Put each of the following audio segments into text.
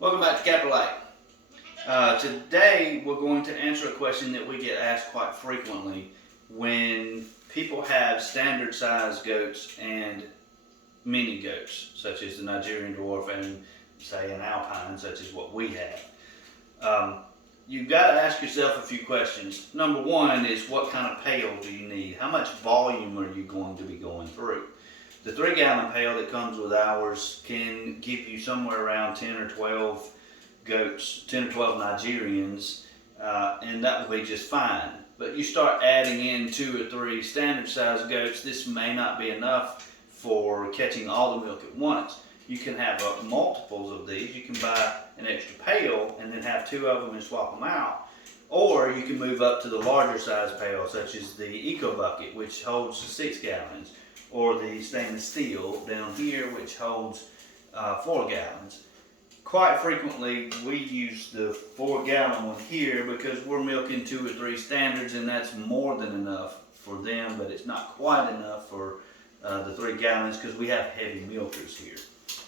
Welcome back to Capital Light. Today we're going to answer a question that we get asked quite frequently when people have standard sized goats and mini goats, such as the Nigerian dwarf and say an alpine, such as what we have. You've got to ask yourself a few questions. Number one is, what kind of pail do you need? How much volume are you going to be going through? The 3-gallon pail that comes with ours can give you somewhere around 10 or 12 goats, 10 or 12 Nigerians, and that will be just fine. But you start adding in 2 or 3 standard sized goats, this may not be enough for catching all the milk at once. You can have multiples of these. You can buy an extra pail and then have 2 of them and swap them out. Or you can move up to the larger size pail, such as the Eco Bucket, which holds 6 gallons. Or the stainless steel down here, which holds 4 gallons. Quite frequently, we use the 4-gallon one here because we're milking 2 or 3 standards, and that's more than enough for them, but it's not quite enough for the 3 gallons because we have heavy milkers here.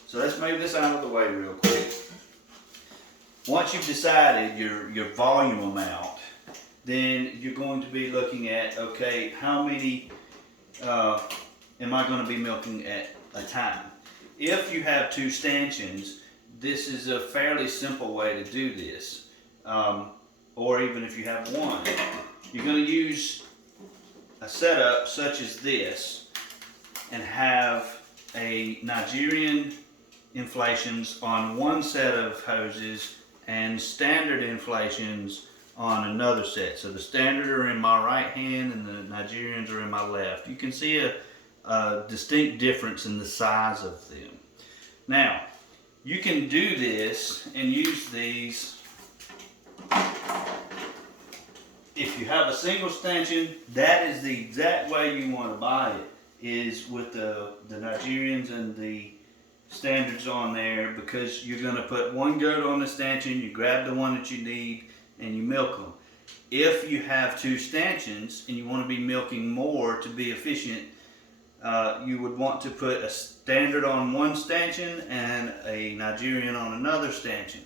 So let's move this out of the way real quick. Once you've decided your volume amount, then you're going to be looking at, okay, how many am I going to be milking at a time? If you have 2 stanchions, this is a fairly simple way to do this. Or even if you have 1, you're going to use a setup such as this and have a Nigerian inflations on one set of hoses and standard inflations on another set. So the standard are in my right hand and the Nigerians are in my left. You can see a distinct difference in the size of them. Now, you can do this and use these. If you have a single stanchion, that is the exact way you want to buy it, is with the Nigerians and the standards on there, because you're going to put 1 goat on the stanchion, you grab the one that you need, and you milk them. If you have 2 stanchions and you want to be milking more to be efficient, you would want to put a standard on one stanchion and a Nigerian on another stanchion.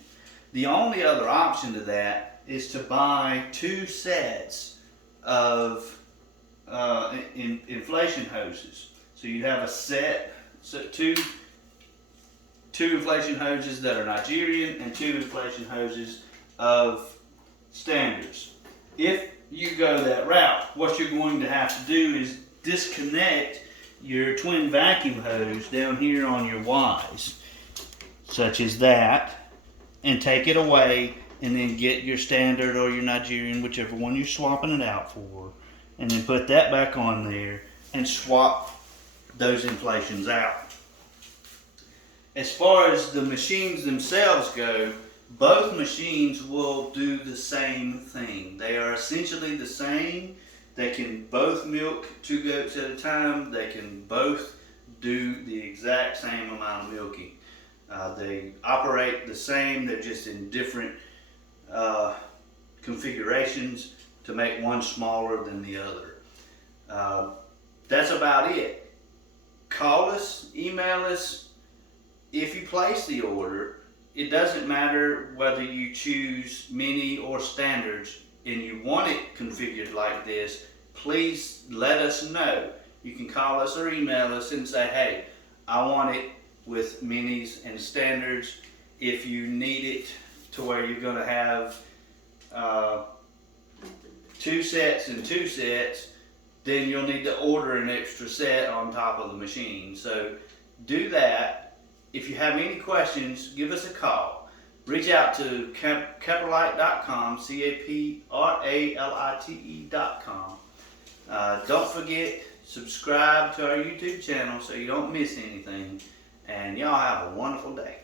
The only other option to that is to buy 2 sets of inflation hoses. So you have a set, so two inflation hoses that are Nigerian and 2 inflation hoses of standards. If you go that route, what you're going to have to do is disconnect your twin vacuum hose down here on your Ys, such as that, and take it away, and then get your standard or your Nigerian, whichever one you're swapping it out for, and then put that back on there and swap those inflations out. As far as the machines themselves go, both machines will do the same thing. They are essentially the same. They can both milk 2 goats at a time. They can both do the exact same amount of milking. They operate the same. They're just in different configurations to make one smaller than the other. That's about it. Call us, email us. If you place the order, it doesn't matter whether you choose mini or standards and you want it configured like this, please let us know. You can call us or email us and say, hey, I want it with minis and standards. If you need it to where you're going to have 2 sets and 2 sets, then you'll need to order an extra set on top of the machine. So do that. If you have any questions, give us a call. Reach out to caprolite.com, capralite.com. Don't forget, subscribe to our YouTube channel so you don't miss anything. And y'all have a wonderful day.